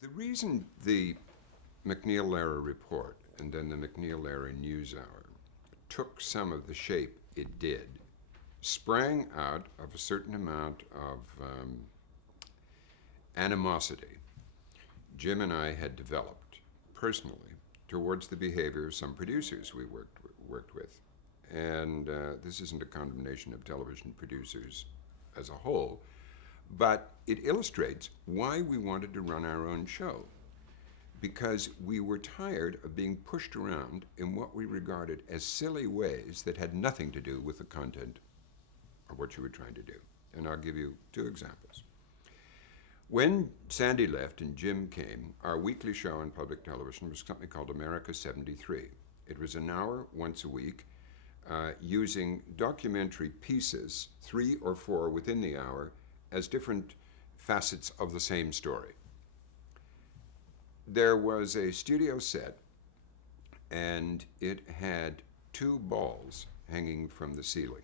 The reason the MacNeil-Lehrer report and then the MacNeil-Lehrer NewsHour took some of the shape it did sprang out of a certain amount of animosity Jim and I had developed personally towards the behavior of some producers we worked with. And this isn't a condemnation of television producers as a whole, but it illustrates why we wanted to run our own show. Because we were tired of being pushed around in what we regarded as silly ways that had nothing to do with the content of what you were trying to do. And I'll give you two examples. When Sandy left and Jim came, our weekly show on public television was something called America 73. It was an hour once a week, using documentary pieces, 3 or 4 within the hour, as different facets of the same story. There was a studio set, and it had 2 balls hanging from the ceiling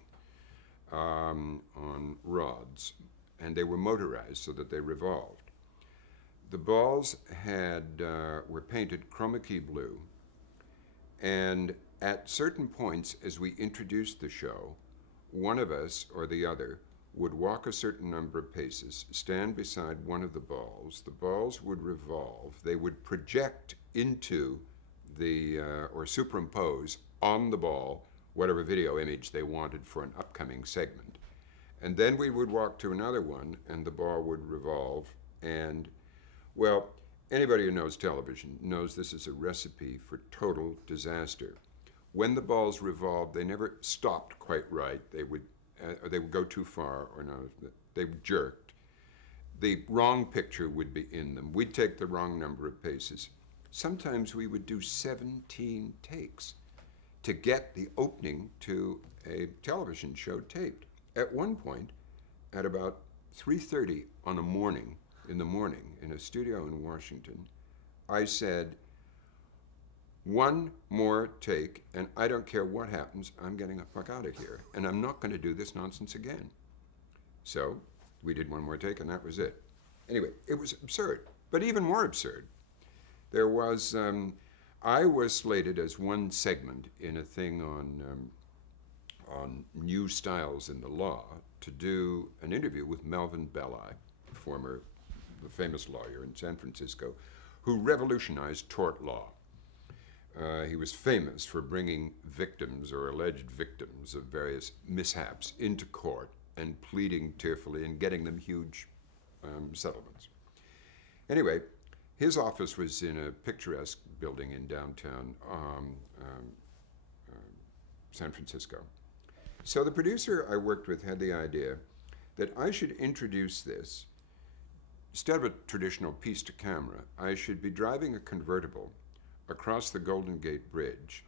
on rods, and they were motorized so that they revolved. The balls were painted chroma key blue, and at certain points as we introduced the show, one of us or the other would walk a certain number of paces, stand beside one of the balls would revolve, they would project into or superimpose on the ball whatever video image they wanted for an upcoming segment. And then we would walk to another one and the ball would revolve, and, well, anybody who knows television knows this is a recipe for total disaster. When the balls revolved, they never stopped quite right. They would go too far, or no, they jerked. The wrong picture would be in them. We'd take the wrong number of paces. Sometimes we would do 17 takes to get the opening to a television show taped. At one point, at about 3:30 in the morning, in a studio in Washington, I said, "One more take, and I don't care what happens, I'm getting the fuck out of here, and I'm not going to do this nonsense again." So we did one more take, and that was it. Anyway, it was absurd, but even more absurd. There was, I was slated as one segment in a thing on new styles in the law to do an interview with Melvin Belli, the famous lawyer in San Francisco, who revolutionized tort law. He was famous for bringing victims or alleged victims of various mishaps into court and pleading tearfully and getting them huge settlements. Anyway, his office was in a picturesque building in downtown San Francisco. So the producer I worked with had the idea that I should introduce this. Instead of a traditional piece to camera, I should be driving a convertible across the Golden Gate Bridge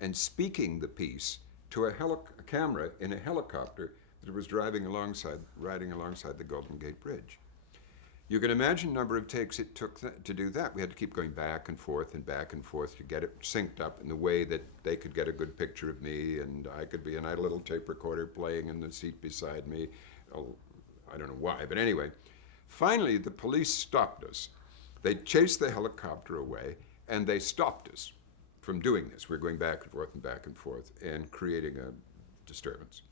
and speaking the piece to a camera in a helicopter that was riding alongside the Golden Gate Bridge. You can imagine the number of takes it took to do that. We had to keep going back and forth to get it synced up in the way that they could get a good picture of me and I could be, and I had a little tape recorder playing in the seat beside me. Oh, I don't know why, but anyway. Finally, the police stopped us. They chased the helicopter away, and they stopped us from doing this. We were going back and forth and creating a disturbance.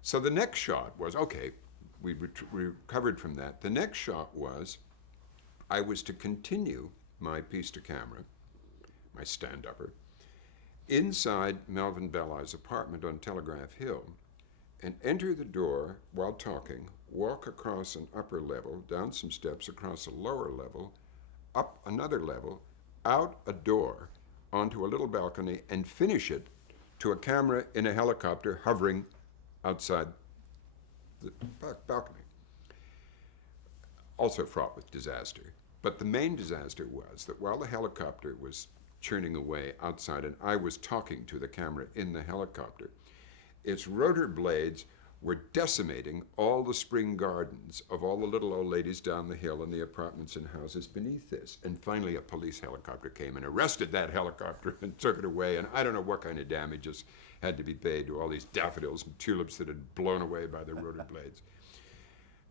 So the next shot was, okay, we recovered from that. The next shot was I was to continue my piece to camera, my stand-upper, inside Melvin Belli's apartment on Telegraph Hill and enter the door while talking, walk across an upper level, down some steps, across a lower level, up another level, out a door, onto a little balcony, and finish it to a camera in a helicopter hovering outside the balcony. Also fraught with disaster. But the main disaster was that while the helicopter was churning away outside and I was talking to the camera in the helicopter, its rotor blades were decimating all the spring gardens of all the little old ladies down the hill and the apartments and houses beneath this. And finally a police helicopter came and arrested that helicopter and took it away, and I don't know what kind of damages had to be paid to all these daffodils and tulips that had blown away by the rotor blades.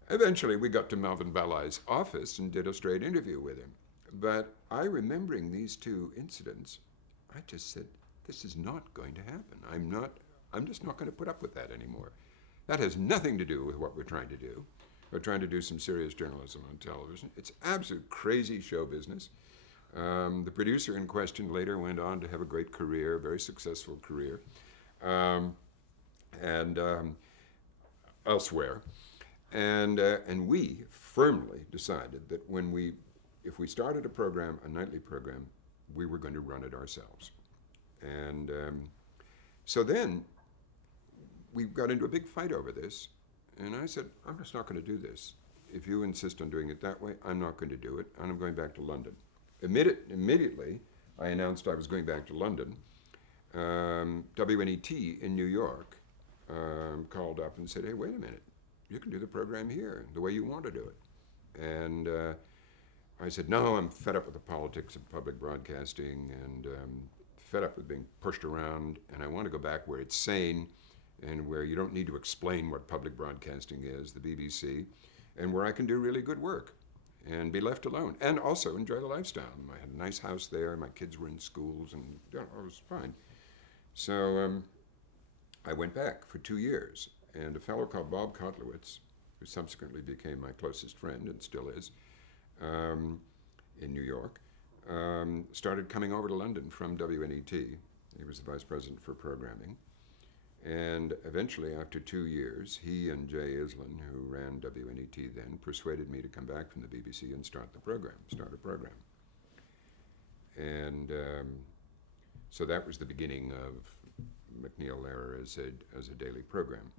Eventually we got to Melvin Belli's office and did a straight interview with him. But I, remembering these two incidents, I just said, this is not going to happen. I'm just not going to put up with that anymore. That has nothing to do with what we're trying to do. We're trying to do some serious journalism on television. It's absolute crazy show business. The producer in question later went on to have a great career, very successful career, and elsewhere. And we firmly decided that if we started a program, a nightly program, we were going to run it ourselves. And so then we got into a big fight over this, and I said, I'm just not going to do this. If you insist on doing it that way, I'm not going to do it, and I'm going back to London. Immediately, I announced I was going back to London. WNET in New York called up and said, hey, wait a minute, you can do the program here the way you want to do it. And I said, no, I'm fed up with the politics of public broadcasting and fed up with being pushed around, and I want to go back where it's sane and where you don't need to explain what public broadcasting is, the BBC, and where I can do really good work and be left alone and also enjoy the lifestyle. I had a nice house there, my kids were in schools, and it was fine. So I went back for 2 years, and a fellow called Bob Kotlowitz, who subsequently became my closest friend and still is, in New York, started coming over to London from WNET. He was the vice president for programming. And eventually, after 2 years, he and Jay Islin, who ran WNET then, persuaded me to come back from the BBC and start a program. And so that was the beginning of MacNeil Lehrer as a daily program.